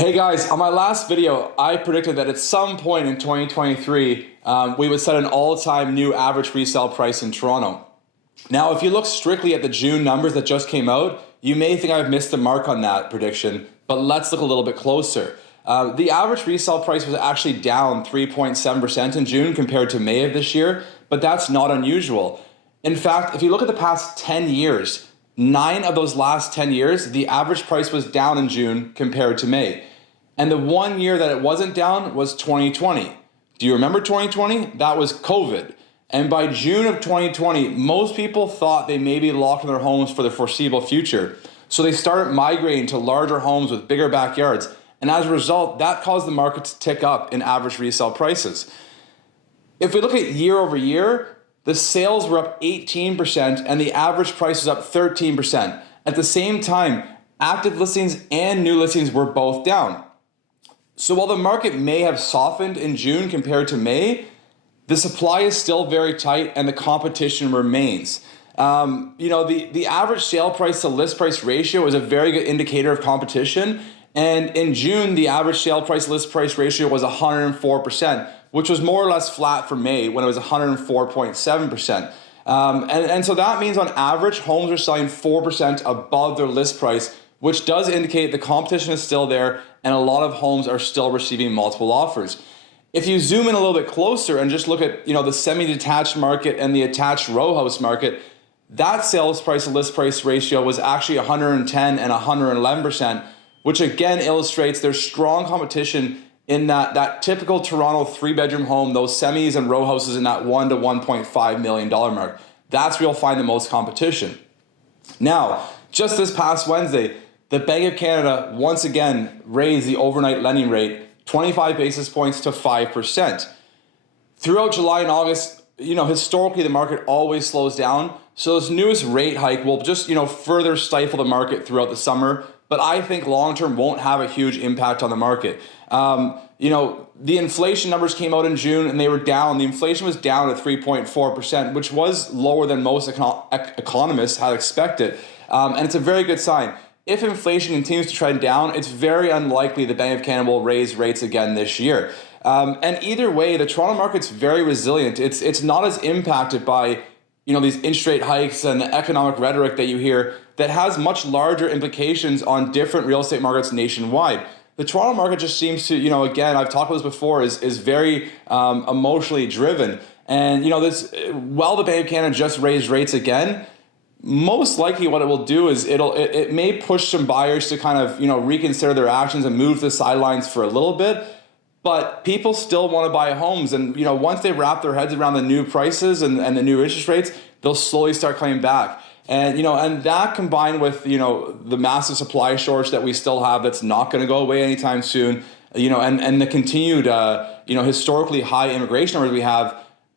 Hey guys, on my last video, I predicted that at some point in 2023, we would set an all-time new average resale price in Toronto. Now, if you look strictly at the June numbers that just came out, you may think I've missed the mark on that prediction, but let's look a little bit closer. The average resale price was actually down 3.7% in June compared to May of this year, but that's not unusual. In fact, if you look at the past 10 years, 9 of those last 10 years, the average price was down in June compared to May. And the one year that it wasn't down was 2020. Do you remember 2020? That was COVID. And by June of 2020, most people thought they may be locked in their homes for the foreseeable future. So they started migrating to larger homes with bigger backyards. And as a result, that caused the market to tick up in average resale prices. If we look at year over year, the sales were up 18% and the average price was up 13%. At the same time, active listings and new listings were both down. So while the market may have softened in June compared to May, the supply is still very tight and the competition remains. The average sale price to list price ratio is a very good indicator of competition. And in June, the average sale price list price ratio was 104%, which was more or less flat for May when it was 104.7%. And so that means on average, homes are selling 4% above their list price, which does indicate the competition is still there and a lot of homes are still receiving multiple offers. If you zoom in a little bit closer and just look at the semi-detached market and the attached row house market, that sales price to list price ratio was actually 110 and 111%, which again illustrates there's strong competition in that typical Toronto 3-bedroom home, those semis and row houses in that $1 to $1.5 million mark. That's where you'll find the most competition. Now, just this past Wednesday, the Bank of Canada once again raised the overnight lending rate 25 basis points to 5%. Throughout July and August, historically the market always slows down. So this newest rate hike will just, further stifle the market throughout the summer. But I think long-term won't have a huge impact on the market. The inflation numbers came out in June and they were down. The inflation was down at 3.4%, which was lower than most economists had expected. And it's a very good sign. If inflation continues to trend down, it's very unlikely the Bank of Canada will raise rates again this year. And either way, the Toronto market's very resilient. It's not as impacted by these interest rate hikes and the economic rhetoric that you hear that has much larger implications on different real estate markets nationwide. The Toronto market just seems to, again, I've talked about this before, is very emotionally driven. And, while the Bank of Canada just raised rates again, most likely what it will do is it may push some buyers to kind of, reconsider their actions and move to the sidelines for a little bit. But people still want to buy homes. And, once they wrap their heads around the new prices and the new interest rates, they'll slowly start coming back. And, and that combined with, the massive supply shortage that we still have that's not going to go away anytime soon, and the continued, historically high immigration numbers we have,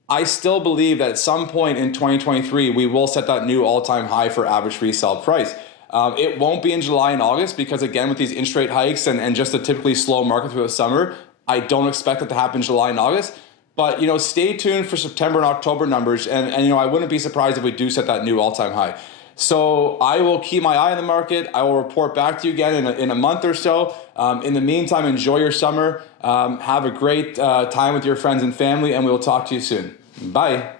I still believe that at some point in 2023, we will set that new all-time high for average resale price. It won't be in July and August because, again, with these interest rate hikes and just the typically slow market through the summer, I don't expect it to happen in July and August. But, stay tuned for September and October numbers. And I wouldn't be surprised if we do set that new all-time high. So I will keep my eye on the market. I will report back to you again in a month or so. In the meantime, enjoy your summer. Have a great time with your friends and family, and we will talk to you soon. Bye.